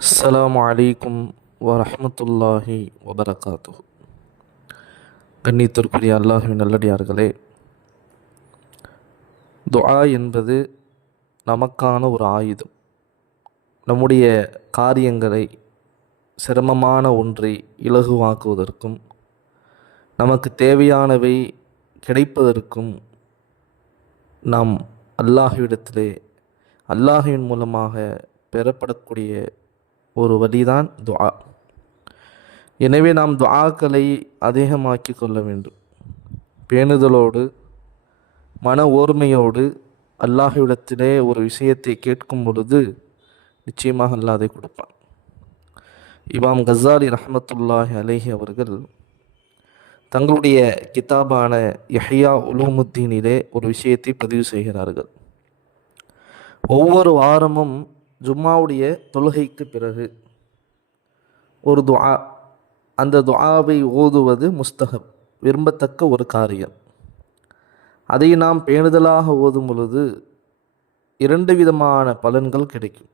அஸ்லாம் வலைக்கும் வரமத்துல்லாஹி வபரகாத்து கண்ணியத்திற்குரிய அல்லாஹுவின் நல்லடியார்களே துஆ என்பது நமக்கான ஒரு ஆயுதம். நம்முடைய காரியங்களை சிரமமான ஒன்றை இலகுவாக்குவதற்கும் நமக்கு தேவையானவை கிடைப்பதற்கும் நாம் அல்லாஹுவிடத்திலே அல்லாஹுவின் மூலமாக பெறப்படக்கூடிய ஒரு வழிதான் துஆ. எனவே நாம் துஆக்களை அதிகமாக்கி கொள்ள வேண்டும். பேணுதலோடு மன ஓர்மையோடு அல்லாஹ்விடத்திலே ஒரு விஷயத்தை கேட்கும் பொழுது நிச்சயமாக அல்லாதை கொடுப்பான். இமாம் கசாலி ரஹமத்துல்லாஹி அலேஹி அவர்கள் தங்களுடைய கிதாபான யஹ்யா உலூமுத்தீனிலே ஒரு விஷயத்தை பதிவு செய்கிறார்கள். ஒவ்வொரு வாரமும் ஜும்மாவுடைய தொழுகைக்கு பிறகு ஒரு துஆ அந்த துஆவை ஓதுவது முஸ்தகப் விரும்பத்தக்க ஒரு காரியம். அதை நாம் பேணுதலாக ஓதும் பொழுது இரண்டு விதமான பலன்கள் கிடைக்கும்.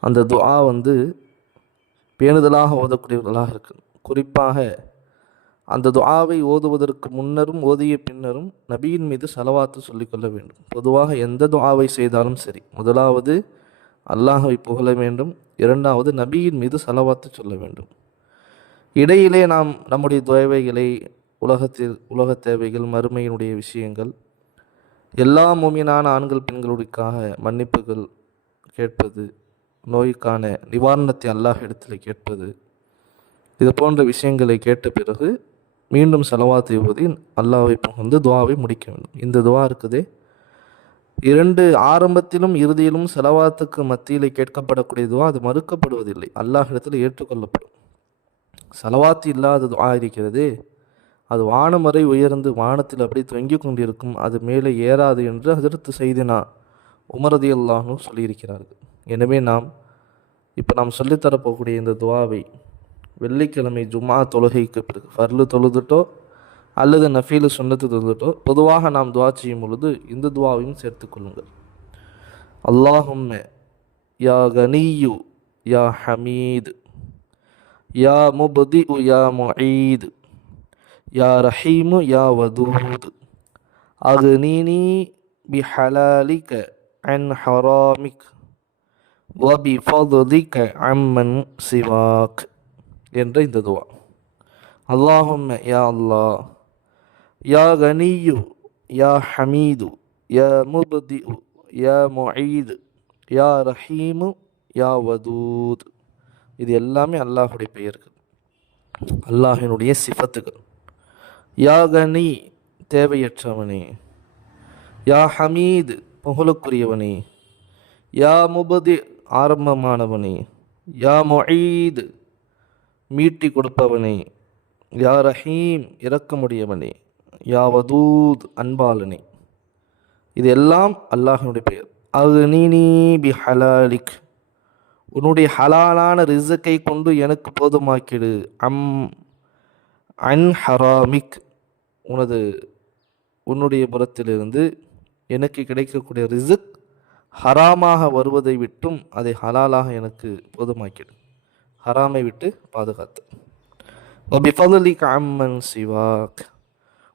அந்த துஆ வந்து பேணுதலாக ஓதக்கூடியவர்களாக இருக்கும். குறிப்பாக அந்த துஆவை ஓதுவதற்கு முன்னரும் ஓதிய பின்னரும் நபியின் மீது செலவாத்து சொல்லிக்கொள்ள வேண்டும். பொதுவாக எந்த துஆவை செய்தாலும் சரி. முதலாவது அல்லாஹவை புகழ வேண்டும். இரண்டாவது நபியின் மீது செலவாத்து சொல்ல வேண்டும். இடையிலே நாம் நம்முடைய தேவைகளை உலகத்தில் உலக தேவைகள் மறுமையினுடைய விஷயங்கள் எல்லா மூமியனான ஆண்கள் பெண்களுக்காக மன்னிப்புகள் கேட்பது நோய்க்கான நிவாரணத்தை அல்லாஹ் இடத்துல கேட்பது இது போன்ற விஷயங்களை கேட்ட பிறகு மீண்டும் செலவாத்தை ஓதி அல்லாவை புகழ்ந்து துவாவை முடிக்க வேண்டும். இந்த துவா இருக்குது இரண்டு ஆரம்பத்திலும் இறுதியிலும் செலவாத்துக்கு மத்தியில் கேட்கப்படக்கூடிய துவா அது மறுக்கப்படுவதில்லை. அல்லாஹ் இடத்துல ஏற்றுக்கொள்ளப்படும். செலவாத்து இல்லாத துவா இருக்கிறது. அது வானம் வரை உயர்ந்து வானத்தில் அப்படியே தொங்கிக் கொண்டிருக்கும் அது மேலே ஏறாது என்று அதற்கு செய்தினா உமரதி அல்லாஹும் சொல்லியிருக்கிறார்கள். எனவே நாம் இப்போ நாம் சொல்லித்தரப்போகக்கூடிய இந்த துவாவை வெள்ளிக்கிழமை ஜும்மா தொழுகைக்கு பிறகு ஃபர்லு தொழுதுட்டோ அல்லது நஃபீலு சுன்னத்து தொழுதுட்டோ பொதுவாக நாம் துவா செய்யும் பொழுது இந்த துவாவையும் சேர்த்துக்கொள்ளுங்கள் அல்லாஹும்ம யா கனியு யா ஹமீது யா முபதி யா முஈது யா ரஹீமு யா வதூது அக்னினி பிஹலாலிக அன் ஹராமிக் وبفضلك عمن سواك என்ற இந்த துவா. அல்லாஹும் யா அல்லாஹ் யா கனியு யா ஹமீது யா முபதி யா மொயீது யா ரஹீமு யா வதூத். இது எல்லாமே அல்லாஹுடைய பெயர்கள். அல்லாஹினுடைய சிஃபத்துகள். யா கனி தேவையற்றவனே. யா ஹமீது புகழுக்குரியவனே. யா முபதி ஆரம்பமானவனே. யா மொயீது மீட்டி கொடுப்பவனே யா ரஹீம் இறக்கமுடையவனே யா வதூத் அன்பாளனே. இது எல்லாம் அல்லாஹனுடைய பெயர். அது நீ பி ஹலாலிக் உன்னுடைய ஹலாலான ரிசக்கை கொண்டு எனக்கு போதுமாக்கிடு. அம் அன் ஹராமிக். உனது உன்னுடைய புறத்திலிருந்து எனக்கு கிடைக்கக்கூடிய ரிசுக் ஹராமாக வருவதை விட்டும் அதை ஹலாலாக எனக்கு போதுமாக்கிடு. ஹராமை விட்டு பாதுகாத்து. ஒபி ஃபதுலி காமன் சிவாக்.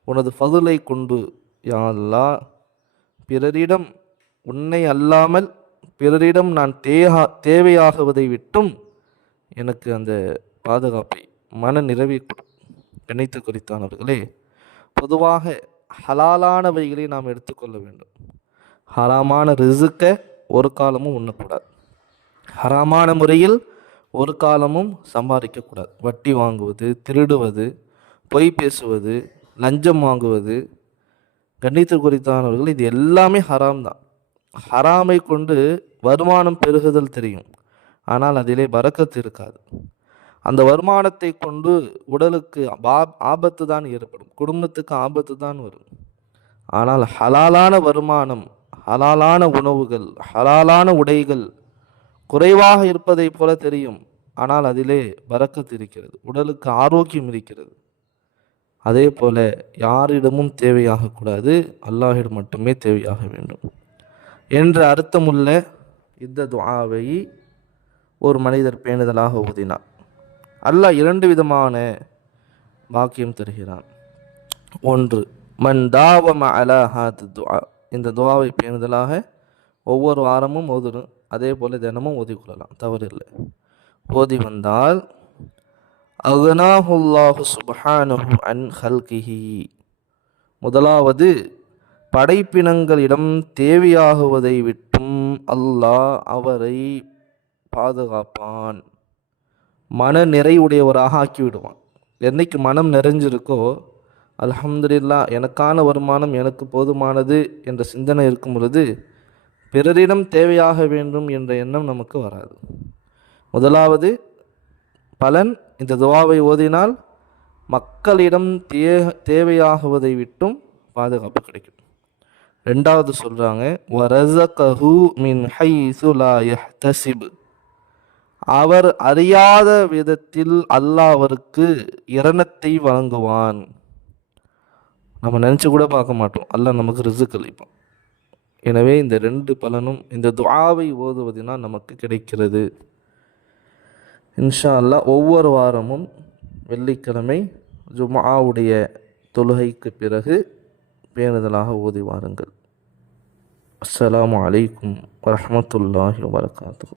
உனது ஃபதுலை கொண்டு யாழ்லா பிறரிடம் உன்னை அல்லாமல் பிறரிடம் நான் தேகா தேவையாகுவதை விட்டும் எனக்கு அந்த பாதுகாப்பை மன நிறைவை கொடு. நினைத்து குறித்தானவர்களே பொதுவாக ஹலாலானவைகளை நாம் எடுத்துக்கொள்ள வேண்டும். ஹராமான ரிசுக்கை ஒரு காலமும் உண்ணக்கூடாது. ஹராமான முறையில் ஒரு காலமும் சம்பாதிக்கக்கூடாது. வட்டி வாங்குவது திருடுவது பொய் பேசுவது லஞ்சம் வாங்குவது கண்ணியத்து குறித்தானவர்கள் இது எல்லாமே ஹராம் தான். ஹராமை கொண்டு வருமானம் பெருகுதல் தெரியும். ஆனால் அதிலே பறக்கத்து இருக்காது. அந்த வருமானத்தை கொண்டு உடலுக்கு ஆபத்து தான் ஏற்படும். குடும்பத்துக்கு ஆபத்து தான் வரும். ஆனால் ஹலாலான வருமானம் ஹலாலான உணவுகள் ஹலாலான உடைகள் குறைவாக இருப்பதை போல தெரியும். ஆனால் அதிலே பறக்கத்து இருக்கிறது. உடலுக்கு ஆரோக்கியம் இருக்கிறது. அதே போல யாரிடமும் தேவையாகக்கூடாது அல்லாஹிடம் மட்டுமே தேவையாக வேண்டும். என்ற அர்த்தமுள்ள இந்த துவாவை ஒரு மனிதர் பேணுதலாக ஊதினார். அல்லாஹ் இரண்டு விதமான பாக்கியம் தருகிறான். ஒன்று மன் தாவம அலா ஹாத் இந்த துவாவை பேணுதலாக ஒவ்வொரு வாரமும் ஓதணும் அதே போல் தினமும் ஓதிக்கொள்ளலாம். தவறு இல்லை. ஓதி வந்தால் அகனாஹுல்லாஹு சுபஹானஹு அன் ஹல்கிஹி. முதலாவது படைப்பினங்களிடம் தேவையாகுவதை விட்டும் அல்லாஹ் அவரை பாதுகாப்பான். மன நிறைவுடையவராக ஆக்கிவிடுவான். என்னைக்கு மனம் நிறைஞ்சிருக்கோ அலமதுல்லா எனக்கான வருமானம் எனக்கு போதுமானது என்ற சிந்தனை இருக்கும் பொழுது பிறரிடம் தேவையாக வேண்டும் என்ற எண்ணம் நமக்கு வராது. முதலாவது பலன் இந்த துவாவை ஓதினால் மக்களிடம் தே தேவையாகுவதை விட்டும் பாதுகாப்பு கிடைக்கும். ரெண்டாவது சொல்கிறாங்க வரசகஹு மின் ஹை லா யஹ்தசிபு. அவர் அறியாத விதத்தில் அல்லாஹ் அவருக்கு இரணத்தை வழங்குவான். நம்ம நினச்சி கூட பார்க்க மாட்டோம். அல்லாஹ் நமக்கு ரிசுக் அளிப்பான். எனவே இந்த ரெண்டு பலனும் இந்த துஆவை ஓதுவதினால் நமக்கு கிடைக்கிறது. இன்ஷா அல்லாஹ் ஒவ்வொரு வாரமும் வெள்ளிக்கிழமை ஜுமாவுடைய தொழுகைக்கு பிறகு பேணுதலாக ஓதி வாருங்கள். அஸ்லாம் அலைக்கும் வரமத்துல்லாஹி வரகாத்து